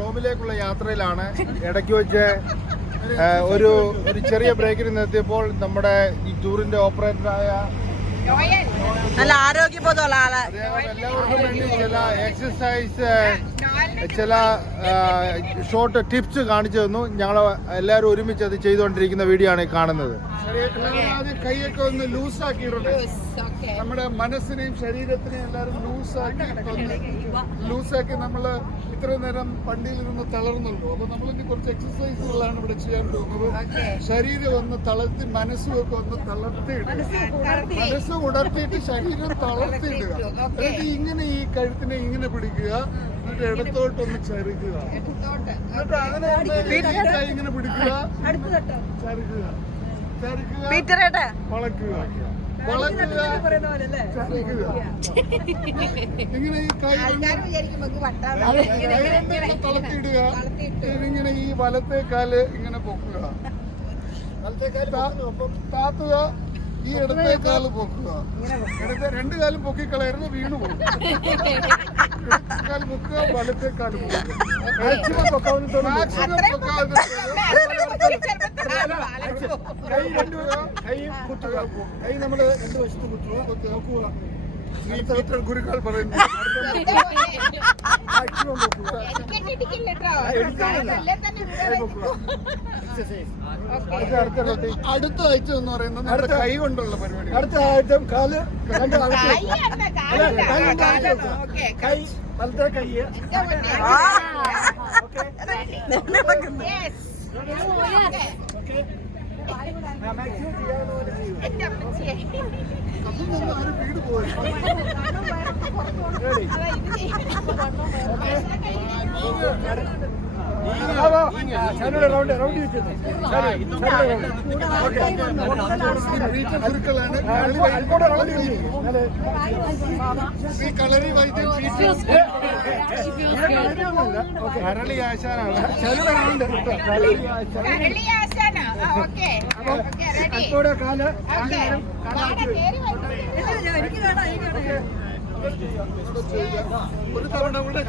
റോമിലേക്കുള്ള യാത്രയിലാണ്. ഇടയ്ക്ക് വെച്ച് ഒരു ചെറിയ ബ്രേക്കിന് നിർത്തിയപ്പോൾ നമ്മുടെ ഈ ടൂറിന്റെ ഓപ്പറേറ്ററായ നല്ല ആരോഗ്യബോധമുള്ള ആള് എല്ലാവർക്കും വേണ്ടി ചില എക്സസൈസ് ചില ഷോർട്ട് ടിപ്സ് കാണിച്ചു തന്നു. ഞങ്ങൾ എല്ലാവരും ഒരുമിച്ച് അത് ചെയ്തുകൊണ്ടിരിക്കുന്ന വീഡിയോ ആണ് കാണുന്നത്. ആദ്യം കൈയൊക്കെ ഒന്ന് ലൂസാക്കിയിട്ടുണ്ട്. നമ്മുടെ മനസ്സിനെയും ശരീരത്തിനെയും എല്ലാവരും ലൂസാക്കി നമ്മൾ ഇത്രയും നേരം വണ്ടിയിലിരുന്ന് തളർന്നുള്ളൂ. അപ്പൊ നമ്മളിനി കുറച്ച് എക്സസൈസുകളാണ് ഇവിടെ ചെയ്യാൻ പോകുന്നത്. ശരീരം ഒന്ന് തളർത്തി മനസ്സും ഒക്കെ ഒന്ന് തളർത്തിയിടുക. മനസ്സ് ഉണർത്തിയിട്ട് ശരീരം തളർത്തിയിടുക. എന്നിട്ട് ഇങ്ങനെ ഈ കഴുത്തിനെ ഇങ്ങനെ പിടിക്കുക. എന്നിട്ട് ഇടത്തോട്ടൊന്ന് ചരുക്കുക. എന്നിട്ട് അങ്ങനെ കൈ ഇങ്ങനെ പിടിക്കുക. ചരുക്കുക വളക്കുക ഇങ്ങനെ ഈ കൈ തളർത്തിയിടുക. ഇങ്ങനെ ഈ വലത്തെ കാല് ഇങ്ങനെ പൊക്കുക. താത്തുക. ഈ ഇടത്തെ കാല് പൊക്കുക. രണ്ട് കാലും പൊക്കിക്കളയരുത്, വീണു പോകും. കാല് പൊക്കുക, വലത്തെ കാല് പൊക്കുക. മാക്സിമം പൊക്കാവുന്ന കൈ നമ്മള് രണ്ട് വശത്ത് കുത്തുക. ഗുരുക്കൾ പറയുന്നു അടുത്ത ആഴ്ച എന്ന് പറയുന്നത് നമ്മുടെ കൈ കൊണ്ടുള്ള പരിപാടി. അടുത്ത ആഴ്ച കാല് കൈ വലത്തെ കൈ വീട് പോയി. കളരി വൈദ്യം കരളി ആശാനാണ്. കാല് ഒരു തവണ കൂടെ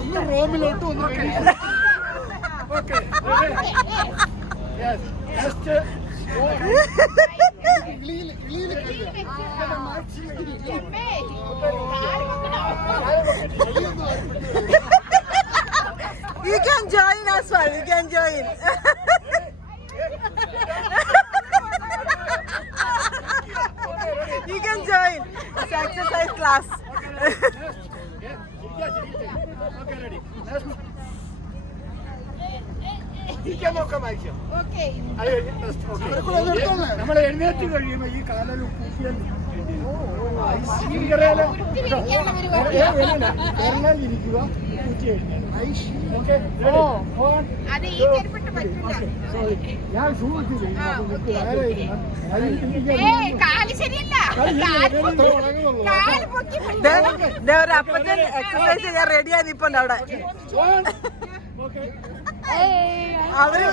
ഒന്ന് റോമിലോട്ട് ഒന്ന് okay. You can join as well. You can join. You can join. It's exercise class. നമ്മൾ എഴുന്നേറ്റ് കഴിയുമ്പോ ഈ കാലം ഇരിക്കുക. ഞാൻ ഷൂ ഒരു അപ്പച്ചൻ എക്സസൈസ് ചെയ്യാൻ റെഡിയായി നിപ്പുണ്ട് അവിടെ. അവര്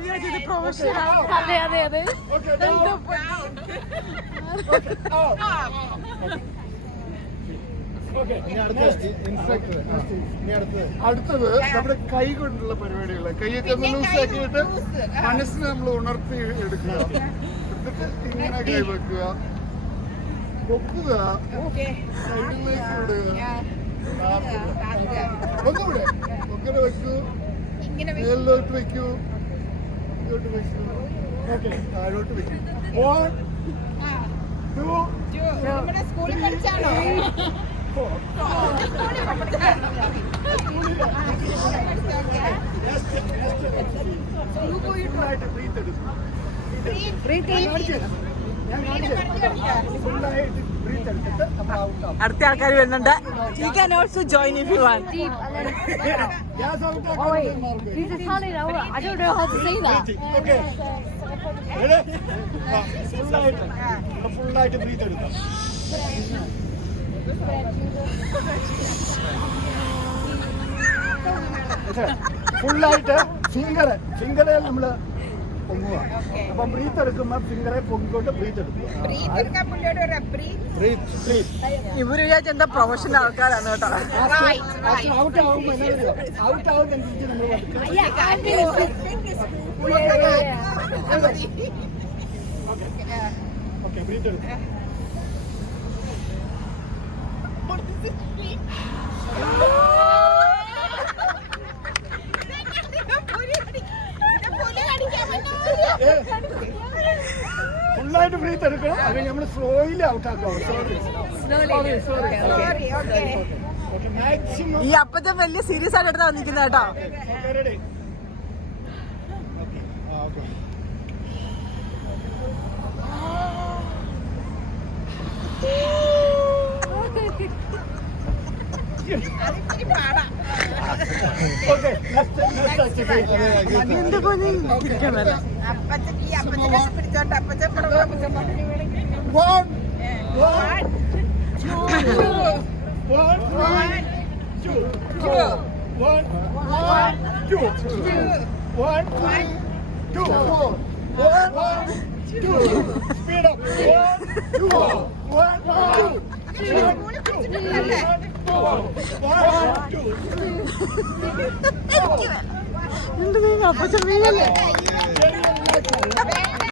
വിചാരിച്ചത് പ്രൊഫഷണൽ. അതെ അതെ അതെ. അടുത്തത് നമ്മുടെ കൈ കൊണ്ടുള്ള പരിപാടികള്. കൈയൊക്കെ ഒന്ന് ലൂസാക്കിയിട്ട് മനസ്സിനെ നമ്മൾ ഉണർത്തി എടുക്കുക. എന്നിട്ട് ഇങ്ങനെ കൈ വെക്കുക, പൊക്കുക, സൈഡിലേക്ക് വിടുക, ഒന്നുകൂടെ ഒങ്ങനെ വെക്കൂ, മേലോട്ട് വെക്കൂ, ഇങ്ങോട്ട് വെക്കൂ, ഓക്കെ താഴോട്ട് വെക്കൂ. 1 2 സ്കൂളിൽ പഠിച്ചാണോ? അടുത്ത ആൾക്കാർ വരുന്നുണ്ട്. You can also join if you want. This is solid. I don't know how to say that. Okay. ഫുള്ളായിട്ട് ബ്രീത്ത് എടുക്കാം. ഫുള്ളായിട്ട് ഫിംഗറിൽ നമ്മൾ പൊങ്ങുക. അപ്പം ബ്രീത്ത് എടുക്കുമ്പോൾ ഫിംഗറെ പൊങ്ങിക്കൊണ്ട് ബ്രീത്ത് എടുക്കുക. ഇവര് വിചാരിച്ച എന്താ പ്രൊഫഷണൽ ആൾക്കാരാണ് കേട്ടോ. ഔട്ട് ആവുമ്പോൾ ഔട്ട് ആവുന്നതനുസരിച്ച് നമ്മൾ ഓക്കെ ബ്രീത്ത് എടുക്കുക. ഫുള്ളായിട്ട് ബ്രീത്ത് എടുക്കണം. അത് നമ്മൾ സ്ലോയില് ഔട്ട് ആക്കണം. മാക്സിമം ഈ അപ്പത്തെ വലിയ സീരിയസ് ആയിട്ട് എടുത്താ വന്നിരിക്കുന്ന കേട്ടോ. എന്ത് പോലെ ഇരിക്കാൻ വരാം. എന്ത് അപ്പച്ച വീഴല്ലേ.